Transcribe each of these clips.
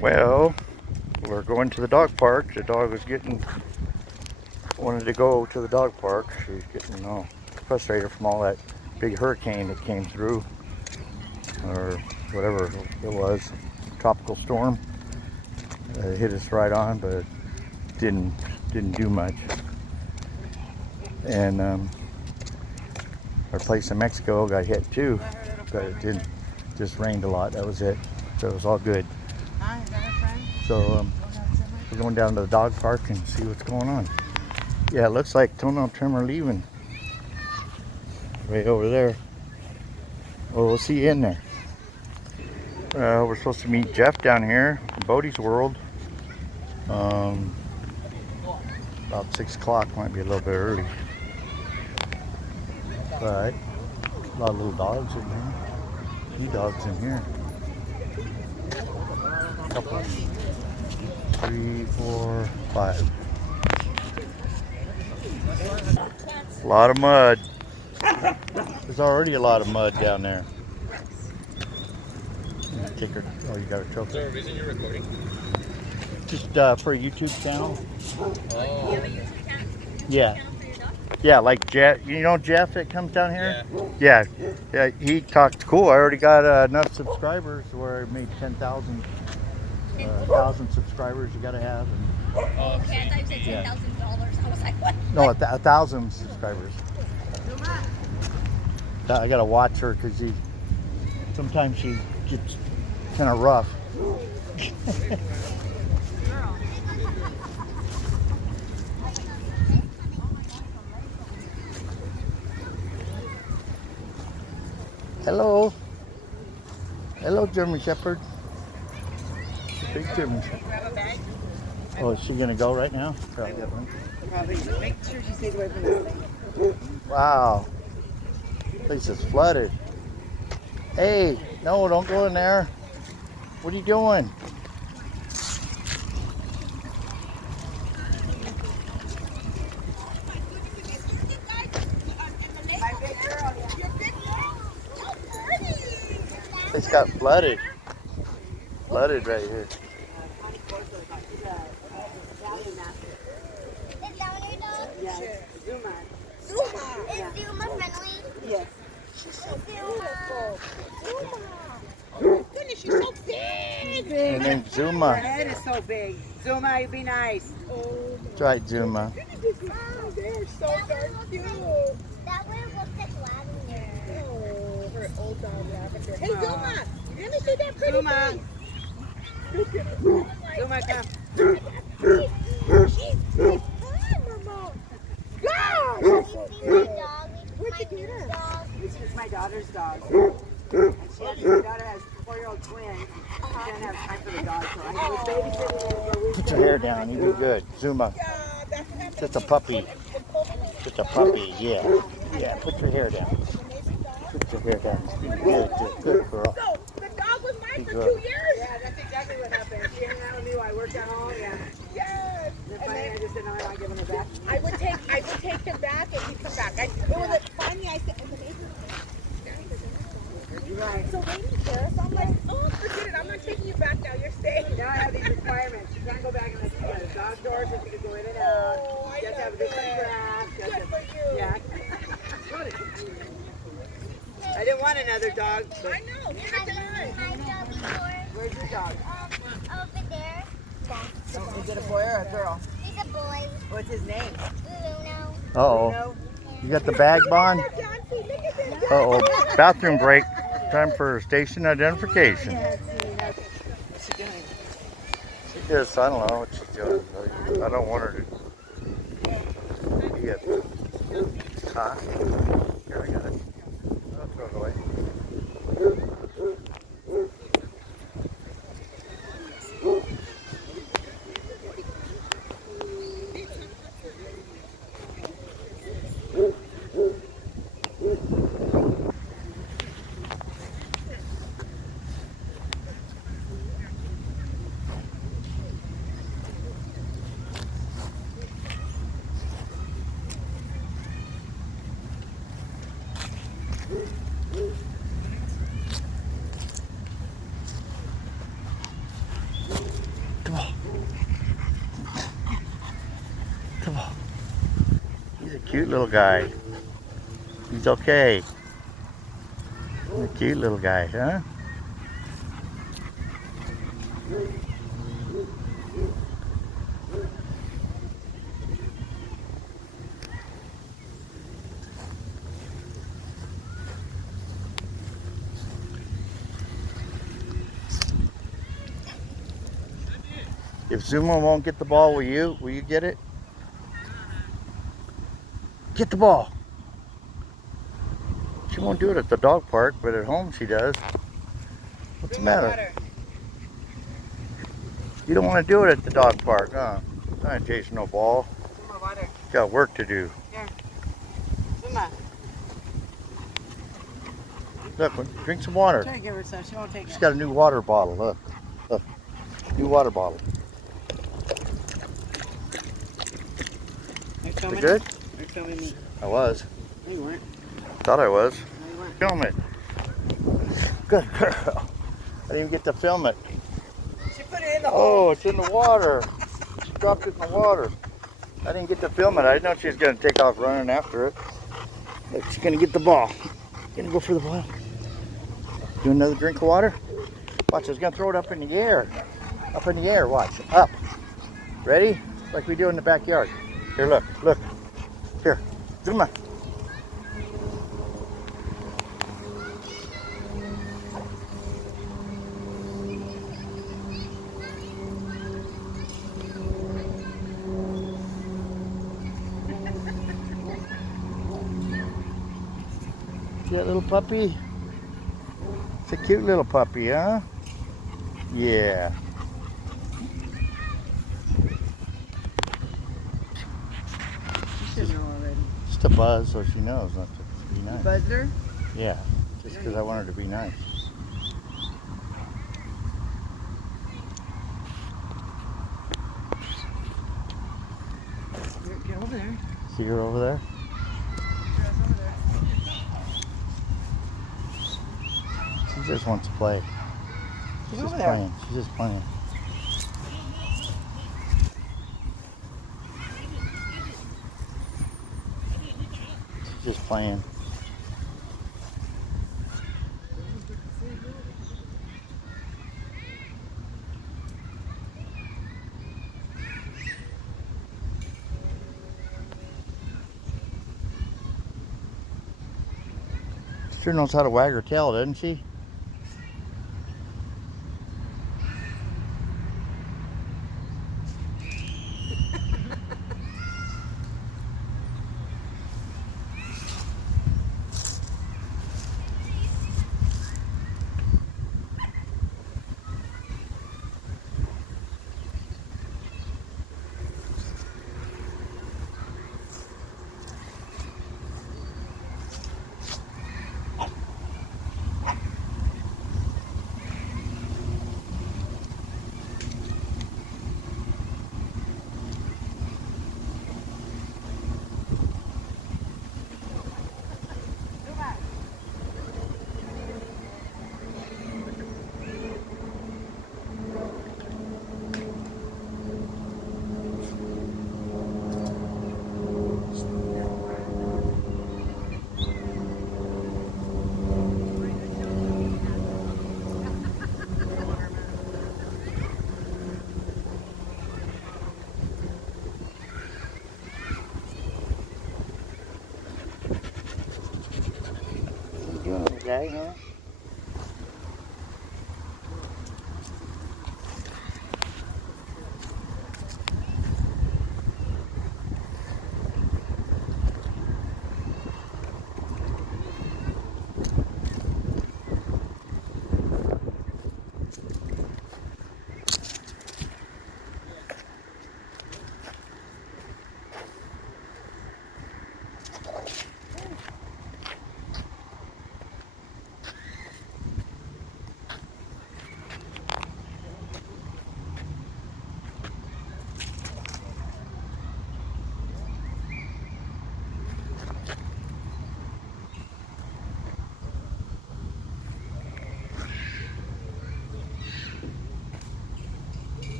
Well, we're going to the dog park. The dog was wanted to go to the dog park. She's getting all frustrated from all that big hurricane that came through, or whatever it was, tropical storm. It hit us right on, but didn't do much. And our place in Mexico got hit too, but it didn't. Just rained a lot. That was it. So it was all good. So we're going down to the dog park and see what's going on. Yeah, it looks like toenail trim are leaving. Right over there. Well, we'll see you in there. We're supposed to meet Jeff down here in Bodie's World. About 6 o'clock, might be a little bit early. But a lot of little dogs in here. Few dogs in here. Couple. 3, 4, 5. A lot of mud. There's already a lot of mud down there. Take her. Oh, you got a trophy. Is there a reason you're recording? Just for a YouTube channel. Oh. You have a YouTube channel? Yeah. Yeah, like Jeff. You know Jeff that comes down here? Yeah. Yeah, he talked cool. I already got enough subscribers where I made 10,000. 1,000 subscribers you gotta have. And, okay, I thought you said $10,000. I was like, what? No, 1,000 subscribers. I gotta watch her because sometimes she gets kind of rough. Hello. Hello, German Shepherd. Big German Shepherd. Oh, is she gonna go right now? Probably. Make sure she stays away from that. Wow. Place is flooded. Hey, no, don't go in there. What are you doing? It's got flooded. Flooded right here. Is that one your dog? Yes. Zuma. Zuma. Is Zuma friendly? Yes. She's so beautiful. Zuma. Oh my goodness, she's so big. And then Zuma. Her head is so big. Zuma, you be nice. Oh. That's right, Zuma. They're so dark cute. That one looks like lavender. Oh, her old dog lavender. Hey, Zuma, let me see that pretty Zuma. Face. Look at her. Zuma, come. She's big. Hi, Mama. Gosh. Where'd you get her? This is my daughter's dog. And my daughter has 4-year-old twins. She doesn't have time for the dog, so I was babysitting her for a week. Put your hair down. You do good. Zuma. Just a puppy. Just a puppy. Yeah. Yeah. Put your hair down. Put your hair down. Good. Good girl. So, the dog was mine for 2 years? Yeah, that's exactly what happened. She hung out with me while I worked at home. Yeah. Yes. And then finally, I just didn't know how to give him back. I would take him back and he'd come back. Finally, I said, right. So waiting there, so I'm like, oh, forget it. I'm not taking you back now. You're staying. Now I have these requirements. You can't go back unless you got a dog door so you can go in and out. Oh, you have to have a different grass. Good for you. Yeah. I didn't want another dog. But I know. Neither did I. Where's your dog? Over there. Oh, is it a boy or a girl? He's a boy. What's his name? Bruno. Uh-oh. You got the bag, Bon? Uh-oh. Bathroom break. Time for station identification. What's she doing? She just, I don't know what she's doing. I don't want her to get caught. Here, I got it. I'll throw it away. Come on. Come on. He's a cute little guy. He's okay. He's a cute little guy, huh? If Zuma won't get the ball, will you? Will you get it? Get the ball. She won't do it at the dog park, but at home she does. What's the matter? You don't want to do it at the dog park, huh? I ain't chasing no ball. Zuma, water. Got work to do. Here. Zuma. Look, drink some water. Try to give her some. She won't take She's it. got a new water bottle. Look. Look. New water bottle. Are you Is filming it good? me? Are you filming me? I was. No, you weren't. Thought I was. No, you weren't. Film it. Good girl. I didn't even get to film it. She put it in the hole. Oh, it's in the water. She dropped it in the water. I didn't get to film it. I didn't know she was going to take off running after it. Look, she's going to get the ball. Going to go for the ball. Do another drink of water. Watch, I was going to throw it up in the air. Up in the air, watch. Up. Ready? Like we do in the backyard. Here, look, look. Here, Zuma. See that little puppy? It's a cute little puppy, huh? Yeah. You should know already. Just a buzz so she knows not to be You nice. buzzed her? Yeah, just because I want her to be nice. Get over there. See her over there? Girl's over there. She just wants to play. She's She's just over there. playing. She's just playing. She's just playing. Sure knows how to wag her tail, doesn't she? You doing okay, huh?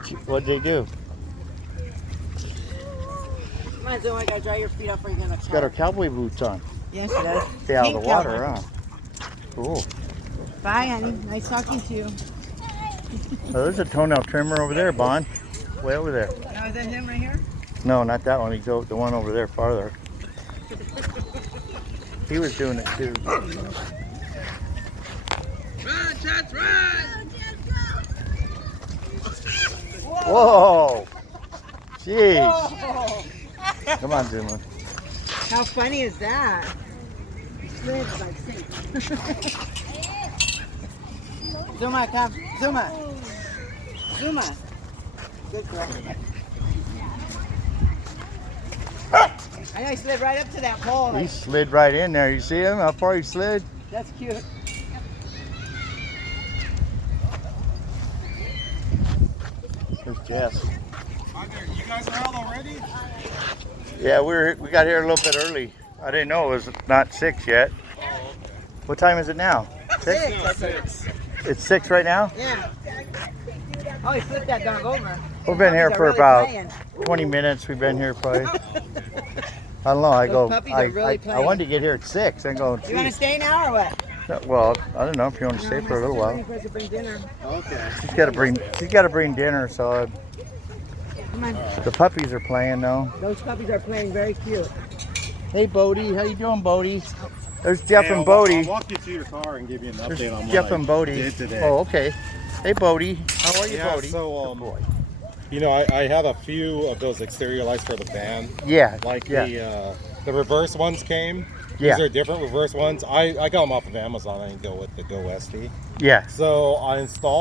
What'd they do? Come on, Zuma, I gotta dry your feet off before you get in the She's got her shower. cowboy boots on. Yes, she does. Stay out of the Pink water, cowboy. huh? Cool. Bye, honey. Nice talking to you. Oh, there's a toenail trimmer over there, Bon. Way over there. Now, is that him right here? No, not that one. He's the one over there farther. He was doing it too. Run, Chance, run! Whoa! Jeez. Whoa. Come on, Zuma. How funny is that? Zuma, come. Zuma. Zuma. Good girl. I know he slid right up to that pole. He Like, slid right in there. You see him? How far he slid? that's cute. There's Jess. You guys are out already? Yeah, we got here a little bit early. I didn't know it was not 6 yet. What time is it now? 6? 6. It's 6 right now? Yeah. Oh, he flipped that dog over. We've been here Puppies are for really about playing. 20 minutes. We've been here probably. I don't know. Those puppies are really I playing. wanted to get here at 6 and go. You want to stay now or what? Well, I don't know if you want to stay for a little while. To bring dinner. Okay. She's got to bring dinner, so Come on. the puppies are playing though. Those puppies are playing very cute. Hey, Bodie, how you doing, Bodie? There's Jeff and I'll Bodie. walk you to your car and give you an There's update on Jeff what and I Bodie. did today. Oh, okay. Hey, Bodie, how are you, Yeah, Bodie? so, Good boy. You know, I have a few of those exterior lights for the van. Yeah. Like yeah. the reverse ones came. Yeah. These are different reverse ones. I got them off of Amazon. I didn't go with the Go SD. Yeah. So I installed